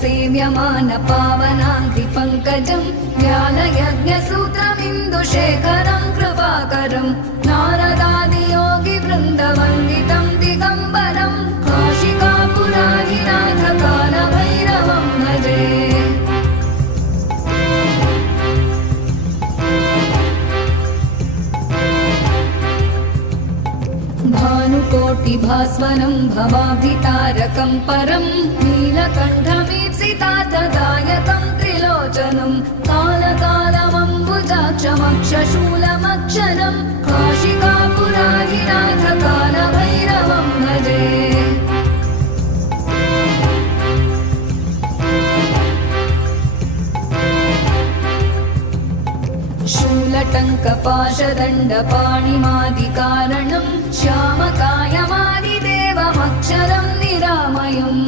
सेव्यमान पावनाङ्घ्रिपङ्कजं ज्ञानयज्ञसूत्रमिन्दुशेखरं कृपाकरं नारदादियोगिवृन्दवन्दितं दिगम्बरं काशिकापुराधिनाथ कालभैरवं भजे। भानुकोटिभास्वरं भवाब्धितारकं परं नीलकण्ठमीप्सितार्थदायकं त्रिलोचनं कालकालमम्बुजाक्षमक्षशूलमक्षरं काशिकापुराधिनाथ कालभैरवं भजे। शूलटङ्कपाशदण्डपाणिमादिकारणं श्यामकायमादिदेवमक्षरं निरामयम्।